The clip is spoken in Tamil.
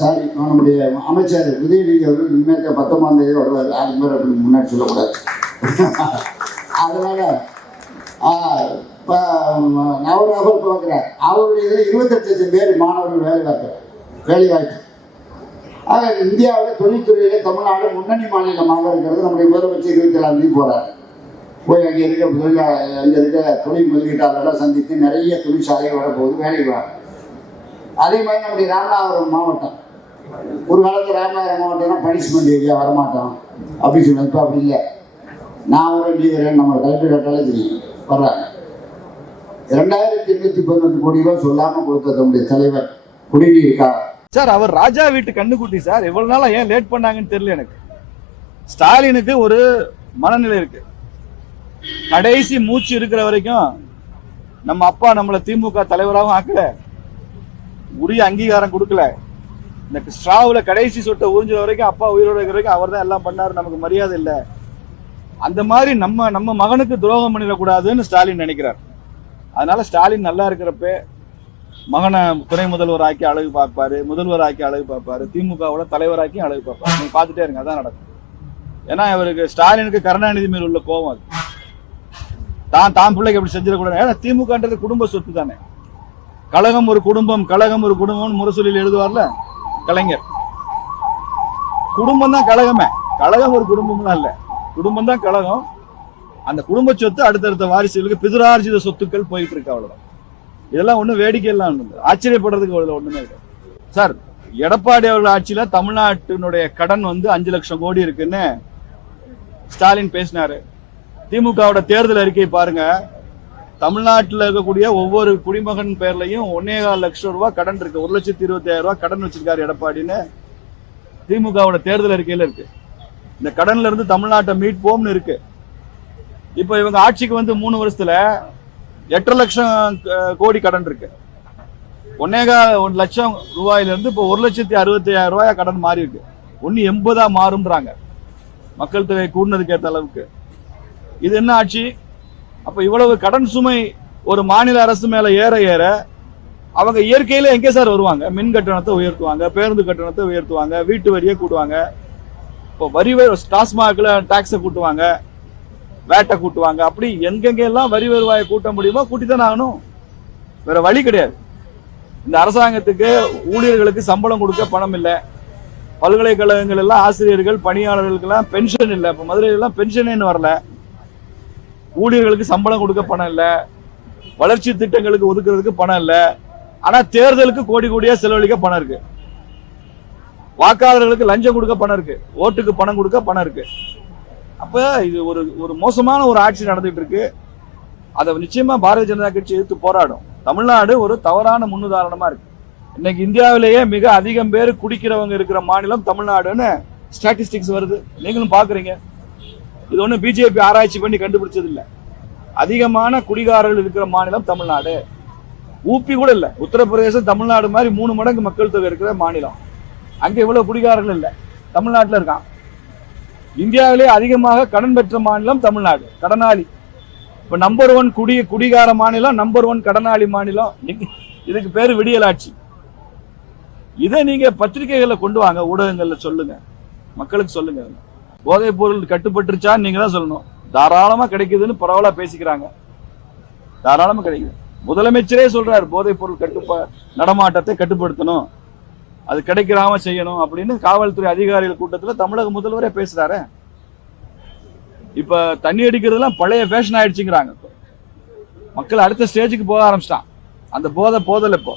சாரி நம்முடைய அமைச்சர் உதயநிதி அவர்கள் இனிமேல் பத்தொன்பதாம் தேதி வருவார். அதுக்கு மேலே அப்படி முன்னாடி சொல்லக்கூடாது. அதனால் இப்போ அவர் அவர் பார்க்குறார். அவருடைய இதில் இருபத்தெட்டு லட்சம் பேர் மாணவர்கள் வேலை பார்க்குறார். வேலை வாய்ப்பு. ஆக இந்தியாவில் தொழில்துறையில் தமிழ்நாடு முன்னணி மாநிலமாக இருக்கிறது. நம்முடைய முதலமைச்சர் இருபத்தி ஏழாம் தேதி போகிறார் போய் அங்கே இருக்க தொழில் அங்கே இருக்க தொழில் முதலீட்டாளர்களை சந்தித்து நிறைய தொழிற்சாலைகள் வரப்போகுது வேலை வர அதே மாதிரி நம்முடைய ராமநாதபுரம் மாவட்டம். ஒரு காலத்தில் ராமநாதர் மாவட்டம்னா பனிஷ்மெண்ட் ஏரியா வரமாட்டோம். அப்படி சொன்னது இப்போ அப்படி இல்லை. நான் ஒரு லீடர் நம்ம கலெக்டர் கேட்டாலே தெரியும். வர்றாங்க. ரெண்டாயிரத்தி எண்ணூற்றி பதினெட்டு கோடி ரூபாய் சொல்லாமல் கொடுத்த நம்முடைய தலைவர் குடிநீருக்காக. சார் அவர் ராஜா வீட்டு கண்ணுக்குட்டி சார். இவ்வளவு நாளா ஏன் லேட் பண்ணாங்கன்னு தெரியல எனக்கு. ஸ்டாலினுக்கு ஒரு மனநிலை இருக்கு. கடைசி மூச்சு இருக்கிற வரைக்கும் நம்ம அப்பா நம்மளை திமுக தலைவராகவும் ஆக்கல. உரிய அங்கீகாரம் கொடுக்கல. இந்த ஸ்ட்ராவுல கடைசி சொட்டை உறிஞ்ச வரைக்கும் அப்பா உயிரோட இருக்கிற வரைக்கும் அவர் தான் எல்லாம் பண்ணாரு. நமக்கு மரியாதை இல்ல. அந்த மாதிரி நம்ம நம்ம மகனுக்கு துரோகம் பண்ணிடக்கூடாதுன்னு ஸ்டாலின் நினைக்கிறார். அதனால ஸ்டாலின் நல்லா இருக்கிறப்ப மகனை துணை முதல்வர் ஆக்கி அழகு பார்ப்பாரு முதல்வர் ஆக்கி அழகு பார்ப்பாரு திமுகவோட தலைவராக்கி அழகு பார்ப்பாரு. நீங்க பார்த்துட்டே இருங்க அதான் நடக்கும். ஏன்னா இவருக்கு ஸ்டாலினுக்கு கருணாநிதி மேல் உள்ள கோபம் அது. தான் தான் பிள்ளைக்கு அப்படி செஞ்சிடக்கூடாது. ஏன்னா திமுகன்றது குடும்ப சொத்து தானே கழகம் ஒரு குடும்பம் கழகம் ஒரு குடும்பம் முரசொலியில் எழுதுவார்ல? கலைஞர். குடும்பம் தான் கழகமே. கழகம் ஒரு குடும்பம்லாம் இல்லை. குடும்பம் தான் கழகம். அந்த குடும்ப சொத்து அடுத்தடுத்த வாரிசுகளுக்கு பிதுரார்ஜித சொத்துக்கள் போயிட்டு இருக்கு அவ்வளவுதான். இதெல்லாம் ஒன்றும் வேடிக்கை எல்லாம் ஆச்சரியப்படுறதுக்கு அவ்வளோ ஒன்றுமே இல்லை. சார் எடப்பாடி அவர்கள் ஆட்சியில தமிழ்நாட்டினுடைய கடன் வந்து அஞ்சு லட்சம் கோடி இருக்குன்னு ஸ்டாலின் பேசினாரு. திமுகவோட தேர்தல் அறிக்கை பாருங்க. தமிழ்நாட்டில் இருக்கக்கூடிய ஒவ்வொரு குடிமகன் பேர்லையும் ஒன்னே கால் லட்சம் ரூபாய் கடன் இருக்கு. ஒரு லட்சத்தி இருபத்தாயிரம் ரூபாய் கடன் வச்சிருக்காரு எடப்பாடின்னு திமுகவோட தேர்தல் அறிக்கையில இருக்கு. இந்த கடன்ல இருந்து தமிழ்நாட்டை மீட்போம்னு இருக்கு. இப்போ இவங்க ஆட்சிக்கு வந்து மூணு வருஷத்துல எட்டரை லட்சம் கோடி கடன் இருக்கு. ஒன்னேகா ஒரு லட்சம் ரூபாயில இருந்து இப்போ ஒரு லட்சத்தி அறுபத்தி ரூபாயா கடன் மாறி இருக்கு. ஒன்னு எண்பதா மாறும்ன்றாங்க. மக்கள் தொகை கூடுனதுக்கு ஏற்ற அளவுக்கு. இது என்ன ஆட்சி? அப்ப இவ்வளவு கடன் சுமை ஒரு மாநில அரசு மேல ஏற ஏற அவங்க இயற்கையில எங்கே சார் வருவாங்க? மின் கட்டணத்தை உயர்த்துவாங்க பேருந்து கட்டணத்தை உயர்த்துவாங்க வீட்டு வரியை கூட்டுவாங்க. இப்போ வரி டாஸ்மாகில் டாக்ஸை கூட்டுவாங்க வேட்டை கூட்டுவாங்க. அப்படி எங்கெங்கெல்லாம் வரி வருவாயை கூட்ட முடியுமோ தான் ஆகணும். வேற வழி கிடையாது. இந்த அரசாங்கத்துக்கு ஊழியர்களுக்கு சம்பளம் கொடுக்க பணம் இல்லை. பல்கலைக்கழகங்கள் எல்லாம் ஆசிரியர்கள் பணியாளர்களுக்கெல்லாம் பென்ஷன் இல்லை. இப்போ மதுரையிலாம் பென்ஷனேன்னு வரல. ஊழியர்களுக்கு சம்பளம் கொடுக்க பணம் இல்லை. வளர்ச்சி திட்டங்களுக்கு ஒதுக்குறதுக்கு பணம் இல்லை. ஆனா தேர்தலுக்கு கோடி கோடியா செலவழிக்க பணம் இருக்கு. வாக்காளர்களுக்கு லஞ்சம் கொடுக்க பணம் இருக்கு. ஓட்டுக்கு பணம் கொடுக்க பணம் இருக்கு. அப்ப இது ஒரு ஒரு மோசமான ஒரு ஆட்சி நடந்துட்டு இருக்கு. அதை நிச்சயமா பாரதிய ஜனதா கட்சி எதிர்த்து போராடும். தமிழ்நாடு ஒரு தவறான முன்னுதாரணமா இருக்கு. இன்னைக்கு இந்தியாவிலேயே மிக அதிகம் பேர் குடிக்கிறவங்க இருக்கிற மாநிலம் தமிழ்நாடுன்னு ஸ்டாட்டிஸ்டிக்ஸ் வருது. நீங்களும் பாக்குறீங்க இது ஒன்றும் பிஜேபி ஆராய்ச்சி பண்ணி கண்டுபிடிச்சது இல்லை. அதிகமான குடிகாரர்கள் இருக்கிற மாநிலம் தமிழ்நாடு. ஊப்பி கூட இல்லை. உத்தரப்பிரதேசம் தமிழ்நாடு மாதிரி மூணு மடங்கு மக்கள் தொகை இருக்கிற மாநிலம். அங்கே இவ்வளவு குடிகாரர்கள் இல்லை. தமிழ்நாட்டில் இருக்கான். இந்தியாவிலே அதிகமாக கடன் பெற்ற மாநிலம் தமிழ்நாடு. கடனாளி. இப்போ நம்பர் ஒன் குடி குடிகார மாநிலம் நம்பர் ஒன் கடனாளி மாநிலம். இதுக்கு பேர் விடியலாட்சி. இதை நீங்க பத்திரிகைகளில் கொண்டு வாங்க ஊடகங்களில் சொல்லுங்க. மக்களுக்கு சொல்லுங்க. போதைப் பொருள் கட்டுப்பட்டுருச்சான்னு நீங்க தான் சொல்லணும். தாராளமா கிடைக்குதுன்னு பரவலா பேசிக்கிறாங்க. தாராளமா கிடைக்குது. முதலமைச்சரே சொல்றாரு போதைப் பொருள் கட்டுப்பா நடமாட்டத்தை கட்டுப்படுத்தணும். அது கிடைக்கிறாம செய்யணும் அப்படின்னு காவல்துறை அதிகாரிகள் கூட்டத்துல தமிழக முதல்வரே பேசுறாரு. இப்ப தண்ணி அடிக்கிறதுலாம் பழைய ஃபேஷன் ஆயிடுச்சுங்கிறாங்க. மக்கள் அடுத்த ஸ்டேஜுக்கு போக ஆரம்பிச்சிட்டான். அந்த போதை போதல் இப்போ.